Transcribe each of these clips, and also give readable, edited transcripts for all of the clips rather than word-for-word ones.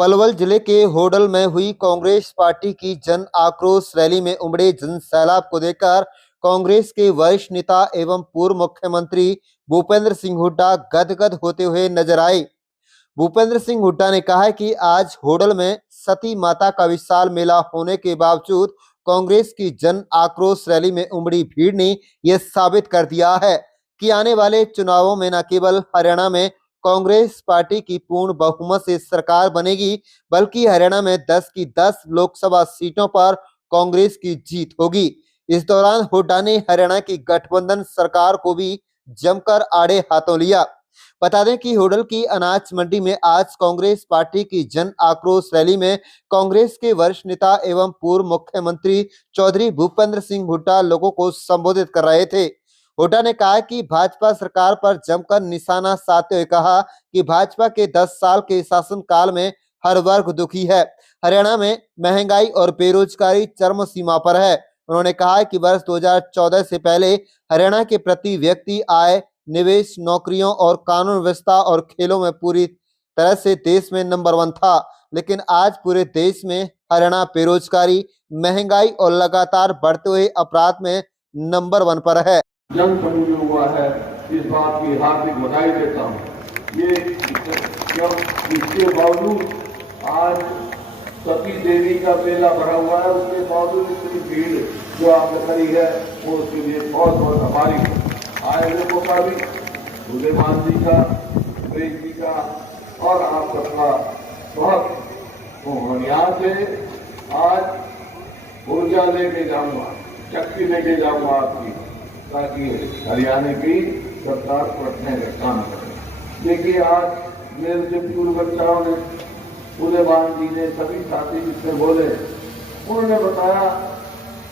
पलवल जिले के होडल में हुई कांग्रेस पार्टी की जन आक्रोश रैली में उमड़े जन सैलाब को देखकर कांग्रेस के वरिष्ठ नेता एवं पूर्व मुख्यमंत्री भूपेंद्र सिंह हुड्डा गदगद होते हुए नजर आए। भूपेंद्र सिंह हुड्डा ने कहा कि आज होडल में सती माता का विशाल मेला होने के बावजूद कांग्रेस की जन आक्रोश रैली में उमड़ी भीड़ ने यह साबित कर दिया है कि आने वाले चुनावों में न केवल हरियाणा में कांग्रेस पार्टी की पूर्ण बहुमत से सरकार बनेगी, बल्कि हरियाणा में 10 की 10 लोकसभा सीटों पर कांग्रेस की जीत होगी। इस दौरान हुड्डा ने हरियाणा की गठबंधन सरकार को भी जमकर आड़े हाथों लिया। बता दें कि होडल की अनाज मंडी में आज कांग्रेस पार्टी की जन आक्रोश रैली में कांग्रेस के वरिष्ठ नेता एवं पूर्व मुख्यमंत्री चौधरी भूपेंद्र सिंह हुड्डा लोगों को संबोधित कर रहे थे। हुड्डा ने कहा कि भाजपा सरकार पर जमकर निशाना साधते हुए कहा कि भाजपा के 10 साल के शासनकाल में हर वर्ग दुखी है। हरियाणा में महंगाई और बेरोजगारी चरम सीमा पर है। उन्होंने कहा कि वर्ष 2014 से पहले हरियाणा के प्रति व्यक्ति आय, निवेश, नौकरियों और कानून व्यवस्था और खेलों में पूरी तरह से देश में नंबर 1 था, लेकिन आज पूरे देश में हरियाणा बेरोजगारी, महंगाई और लगातार बढ़ते हुए अपराध में नंबर 1 पर है। जन समूह हुआ है, इस बात की हार्दिक बधाई देता हूँ। ये इसके बावजूद आज सती देवी का मेला भरा हुआ है, उसके बावजूद इतनी भीड़ जो आपने करी है वो उसके लिए बहुत बहुत आभारी है। आए लोगों का भी, सुलेमान जी का, सुरेश जी का और आप सबका बहुत। यहाँ से आज ऊर्जा लेके जाऊंगा, शक्ति लेके जाऊंगा आपकी, ताकि हरियाणा की सरकार पलटने का काम करे। देखिए आज मेरे जो पूर्व बच्चाओं ने, सुलेमान जी ने, सभी साथी जिससे बोले, उन्होंने बताया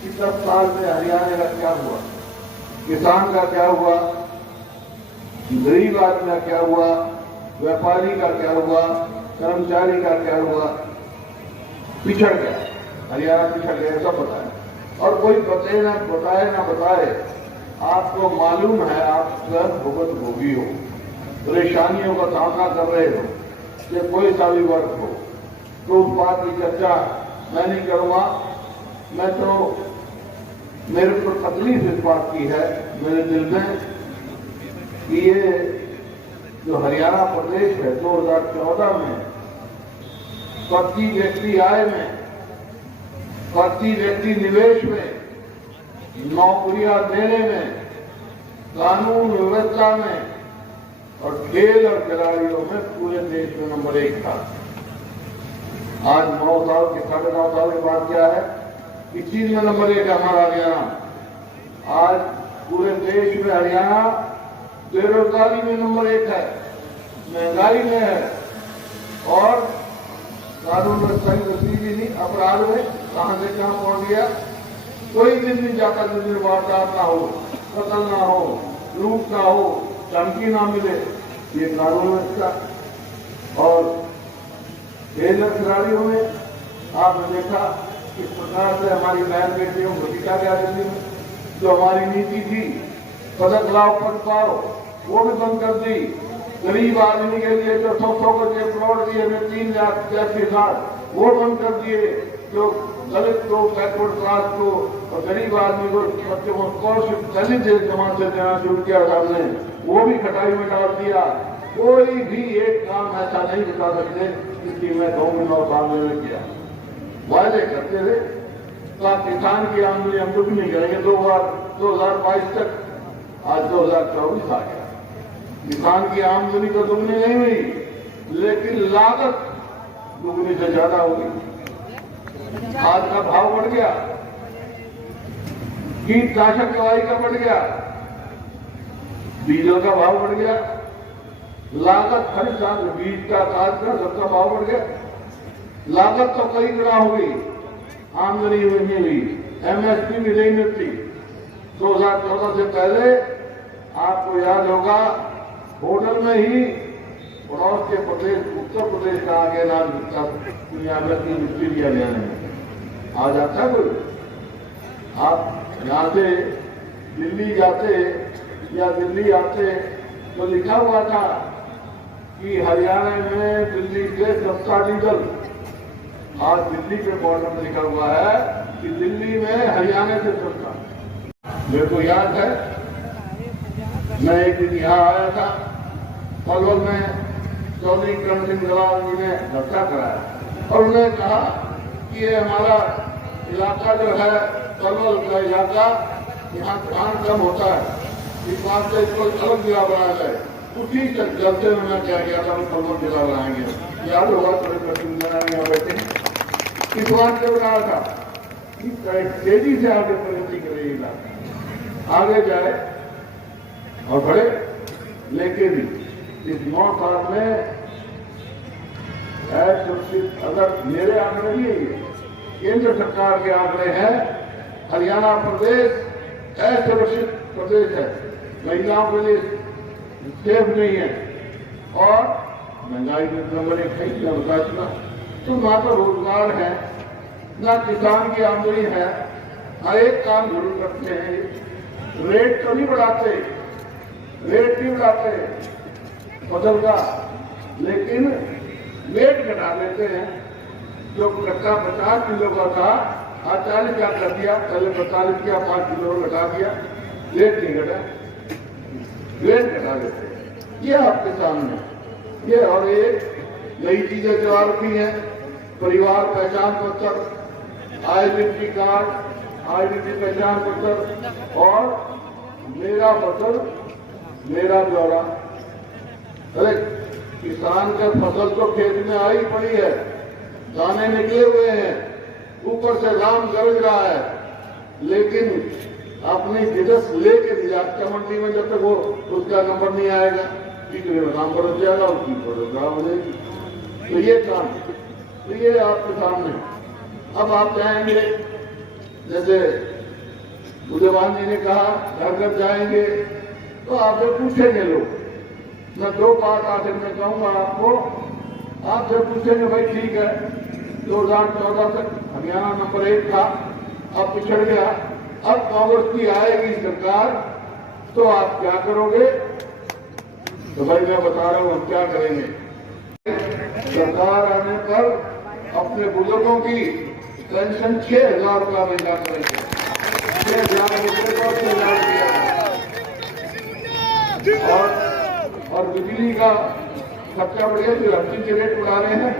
कि 10 साल में हरियाणा का क्या हुआ, किसान का क्या हुआ, गरीब आदमी का क्या हुआ, व्यापारी का क्या हुआ, कर्मचारी का क्या हुआ। पिछड़ गया हरियाणा, पिछड़ गया, सब बताया। और कोई बताए ना बताए, आपको मालूम है, आप स्वयं भुगत भोगी हो, परेशानियों का सामना कर रहे हो, ये कोई सा भी वर्ग हो, तो उस बात की चर्चा मैं नहीं करूंगा। मैं तो, मेरे को तकलीफ इस बात की है मेरे दिल में कि ये जो हरियाणा प्रदेश है 2014 में प्रति व्यक्ति आय में, प्रति व्यक्ति निवेश में, नौकरियां देने में, कानून व्यवस्था में और खेल और खिलाड़ियों में पूरे देश में नंबर 1 था। आज 9 साल के 9.5 साल के बाद क्या है, इस चीज में नंबर 1 है हमारा हरियाणा। आज पूरे देश में हरियाणा बेरोजगारी में नंबर 1 है, महंगाई में है और कानून व्यवस्था की गतिविधि नहीं, अपराध में कहां से कहां पहुंच गया। कोई दिन नहीं जाता जिस दिन वारदात ना हो, कत्ल ना हो, लूट ना हो, धमकी ना मिले। ये कानून व्यवस्था और खेल खिलाड़ियों में आपने देखा किस प्रकार से हमारी बहन बेटियों को टीका गया दिल्ली में। जो हमारी नीति थी पदक लाओ पद पाओ, वो भी बंद कर दी। गरीब आदमी के लिए जो 100 के प्लॉट दिए, 3 लाख 85,000, वो बंद कर दिए। जो दलित को, बैकवर्ड क्लास को और गरीब आदमी को, बच्चों को स्कॉलरशिप दलित समाज से देना शुरू किया हमने, वो भी खटाई में डाल दिया। कोई भी एक काम ऐसा नहीं बता सकते जिसकी मैं 9 साल में किया। वायदे करते थे किसान की आमदनी हम दुख नहीं करेंगे 2022 तक, आज 2024 आ गया। किसान की आमदनी तो दुगनी नहीं हुई, लेकिन लागत दुगनी से ज्यादा होगी। खाद का भाव बढ़ गया, कीटनाशक दवाई का बढ़ गया, डीजल का भाव बढ़ गया, लागत हर साल बीज का, खाद का, सबका भाव बढ़ गया। लागत तो कई गुना हुई, आमदनी नहीं हुई, एमएसपी भी नहीं मिलती। 2014 से पहले आपको याद होगा, होटल में ही पड़ोस के प्रदेश उत्तर प्रदेश का आगे नाम दुनिया में 3 मिट्टी दिया गया है। आज आता है कोई? आप यहाँ से दिल्ली जाते या दिल्ली आते तो लिखा हुआ था कि हरियाणा में दिल्ली से सस्ता डीजल, आज दिल्ली के बॉर्डर में लिखा हुआ है कि दिल्ली में हरियाणा से सस्ता। मेरे को याद है, मैं एक दिन यहाँ आया था, पलवल में चौधरी करण सिंह दलाल जी ने धरना कराया और उन्होंने कहा कि ये हमारा इलाका जो है पलवल का इलाका, यहाँ धान कम होता है, इस बात से इसको अलग जिला बनाया जाए। उसी चलते में मैं क्या किया था, हम पलवल जिला बनाएंगे। याद होगा थोड़े प्रतिनिधि यहाँ बैठे, इस बात से बनाया था कि तेजी से आगे प्रगति करेगा, आगे जाए और बढ़े। लेकिन इस 9 साल में सुरक्षित, अगर मेरे आंकड़े नहीं है, केंद्र सरकार के आंकड़े हैं, हरियाणा प्रदेश असुरक्षित प्रदेश है, महिलाओं के लिए सेफ नहीं है और महंगाई में नंबर 1 है। तो ना तो रोजगार है, ना किसान की आमदनी है। हर एक काम जरूर करते हैं, रेट तो नहीं बढ़ाते, रेट नहीं बढ़ाते फसल का, लेकिन वेट घटा देते हैं। जो कट्टा 50 किलो का था, आज 40 का कर दिया, पहले 45 किया, 5 किलो घटा दिया, रेट नहीं घटा, वेट घटा देते हैं। ये आपके सामने ये, और एक नई चीजें जो आ रखी हैं, परिवार पहचान पत्र, आइडेंटिटी कार्ड, आइडेंटिटी पहचान पत्र और मेरा फसल मेरा ब्यौरा। अरे किसान का फसल तो खेत में आई पड़ी है, दाने निकले हुए हैं, ऊपर से राम गरज रहा है, लेकिन अपनी जिदस लेके निर्यात मंडी में जब तक वो उसका नंबर नहीं आएगा, बिक्री में नाम बरस जाएगा, उसकी फसल खराब हो जाएगी। तो ये काम, तो ये आपके सामने। अब आप चाहेंगे, जैसे बुद्धवान जी ने कहा घर घर जाएंगे, तो आपसे पूछेंगे लोग। मैं 2 बात आखिर में कहूंगा आपको, आपसे पूछेंगे भाई ठीक है 2014 तक हरियाणा नंबर 1 था, अब पिछड़ गया, अब कांग्रेस की आएगी सरकार तो आप क्या करोगे? तो भाई मैं बता रहा हूं हम क्या करेंगे। सरकार आने पर अपने बुजुर्गों की पेंशन 6,000 रुपया महीना करेंगे, 6,000 रुपये का 6,000 रुपया। और बिजली का खर्चा बढ़िया, जो हर के रेट बढ़ा रहे हैं,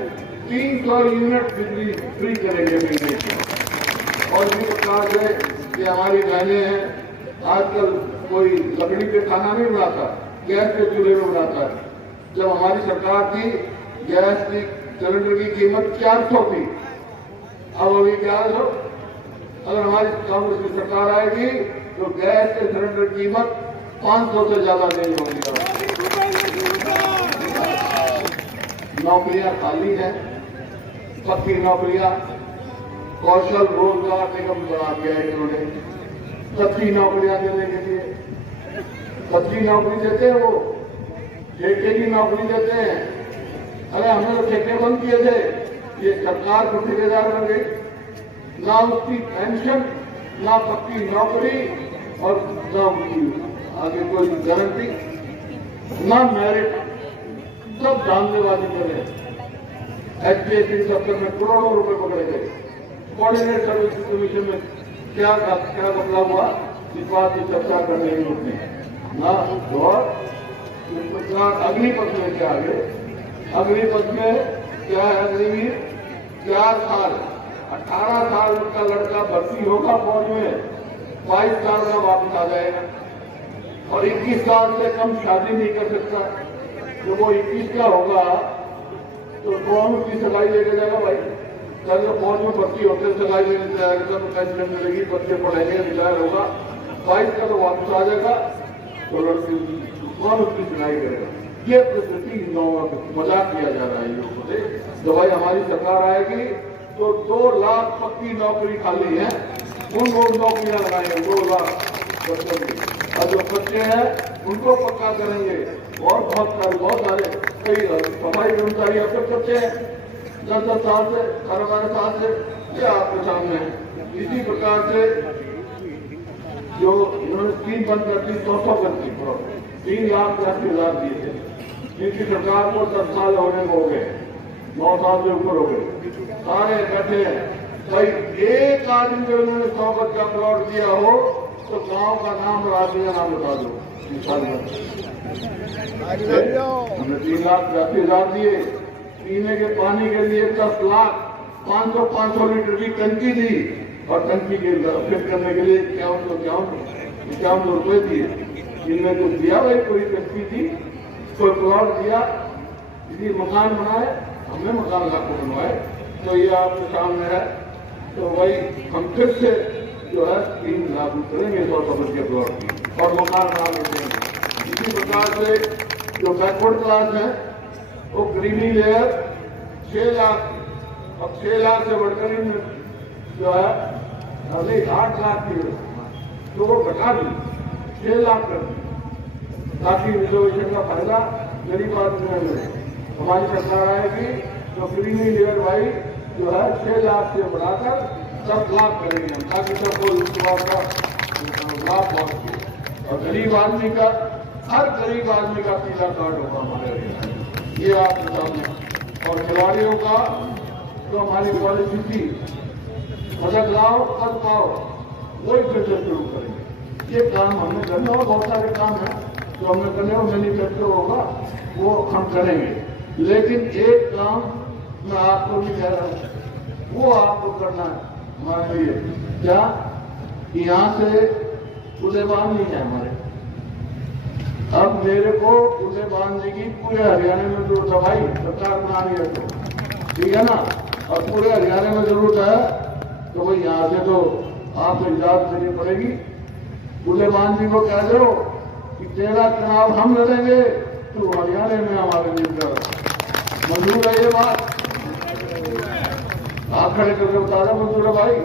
300 यूनिट बिजली फ्री करेंगे महीने की। और भी प्रकार से कि हमारी बहनें हैं, आजकल कोई लकड़ी पे खाना नहीं बनाता, गैस के चूल्हे में बनाता है। जब हमारी सरकार थी, गैस की सिलेंडर की कीमत 400 थी, अब अभी 1100। अगर हमारी कांग्रेस की सरकार आएगी तो गैस के सिलेंडर की कीमत 500 से ज्यादा नहीं होगी। नौकरियां खाली हैं, पक्की नौकरियां, कौशल रोजगार निगम बना दिया है इन्होंने, कच्ची नौकरियां देने के लिए। कच्ची नौकरी देते हैं वो, ठेके की नौकरी देते हैं। अरे हमने तो ठेके बंद किए थे, ये सरकार को ठेकेदार बन गई। ना उसकी पेंशन, ना पक्की नौकरी और ना उसकी आगे कोई गारंटी, ना मेरिट, सब धांधलेबाजी करे। एचपीएससी दफ्तर में करोड़ों रुपए पकड़े गए। कोऑर्डिनेट सर्विस कमीशन में क्या बदलाव हुआ, इस बात की चर्चा करने ही होते ना। और अग्निपथ में क्या आगे, अग्निपथ में क्या है, अग्निवीर 4 साल 18 साल का लड़का भर्ती होगा फौज में, 22 साल में वापस आ जाएगा। और 21 साल से कम शादी नहीं कर सकता। तो वो 21 का होगा तो कौन उसकी सगाई लेके जाएगा? भाई कल फौज में भर्ती होते सगाई लेने जाएगा तो पेंशन मिलेगी, बच्चे पढ़ेंगे, रिटायर होगा, 22 का तो वापस आ जाएगा, तो लड़की कौन उसकी सुनाई करेगा? ये प्रकृति मजाक किया जा रहा है लोगों से। तो भाई हमारी सरकार आएगी तो 2 लाख पक्की नौकरी खाली है, उन नौकरियां लगाएंगे 2 लाख बच्चों की। और जो बच्चे हैं उनको पक्का करेंगे। और बहुत सारे कई सफाई कर्मचारी अब तक करते हैं 10-10 साल से, 12-12 साल से, ये आपके सामने है। इसी प्रकार से जो इन्होंने स्कीम बंद कर दी, 100 कर दी, 3,80,000 दिए थे, इनकी सरकार को 10 साल होने को हो गए, 9 साल से ऊपर हो गए, सारे बैठे हैं। भाई एक आदमी को उन्होंने 100 गज का प्लॉट दिया हो तो गांव का नाम, राज्य का नाम बता दो। हमने 3 लाख 80,000 दिए, पीने के पानी के लिए 10 लाख 500 लीटर की टंकी दी, और टंकी के फिट करने के लिए 51 रुपए दिए। इनमें तो दिया भाई, कोई टंकी दी, कोई प्लॉट दिया, यदि मकान बनाए, हमने मकान लाखों बनवाए। तो ये आपके सामने है। तो वही हम फिर से जो है स्कीम लागू करेंगे 100 गज के प्लॉट की, और मकान बना लेते हैं। इसी प्रकार से जो बैकवर्ड क्लास है वो क्रीमी लेयर 6 लाख, अब 6 लाख से बढ़कर जो है अभी 8 लाख की, तो वो घटा दी, 6 लाख कर दी, ताकि रिजर्वेशन का फायदा गरीब आदमी में मिले। हमारी सरकार आएगी तो क्रीमी लेयर भाई जो है 6 लाख से बढ़ाकर 10 लाख करेंगे हम, ताकि सबको विश्वास का लाभ पहुंचे। और गरीब आदमी का, हर गरीब आदमी का पीला कार्ड होगा हमारे लिए, ये आप सामने। और खिलाड़ियों का तो हमारी पॉलिसी थी, मदद लाओ पद पाओ, वही फिर से शुरू करेंगे। ये काम हमने करना, और बहुत सारे काम हैं जो हमने करने, और मैन्युफैक्चर होगा वो हम करेंगे। लेकिन एक काम मैं आपको भी कह रहा हूँ, वो आपको करना है हमारे लिए। क्या यहाँ से उदयबान नहीं है हमारे, अब मेरे को उदयबान जी की पूरे हरियाणा में जरूरत है भाई, सरकार बना रही है तो ठीक है ना। और पूरे हरियाणा में जरूरत है तो भाई यहाँ से तो आपको इजाजत देनी पड़ेगी। उदयबान जी को कह दो कि तेरा चुनाव हम लड़ेंगे, तो हरियाणा में हमारे लिए मंजूर है ये बात? आप खड़े करके बता रहे मंजूर है भाई?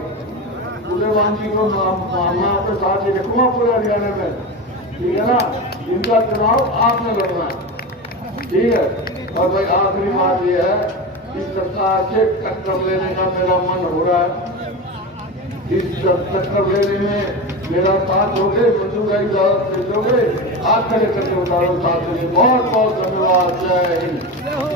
उदयबान जी को मैं आपके साथ ही रखूंगा पूरे हरियाणा में, ठीक है ना। इनका चुनाव आपने लड़ना है, ठीक है। और भाई आखिरी बात ये है, इस सरकार से टक्कर लेने का मेरा मन हो रहा है। इस टक्कर लेने में मेरा साथ दोगे, मंजूर है इजाजत दे दोगे? आप खड़े करके बता रहे हो साथ में। बहुत बहुत धन्यवाद। जय हिंद।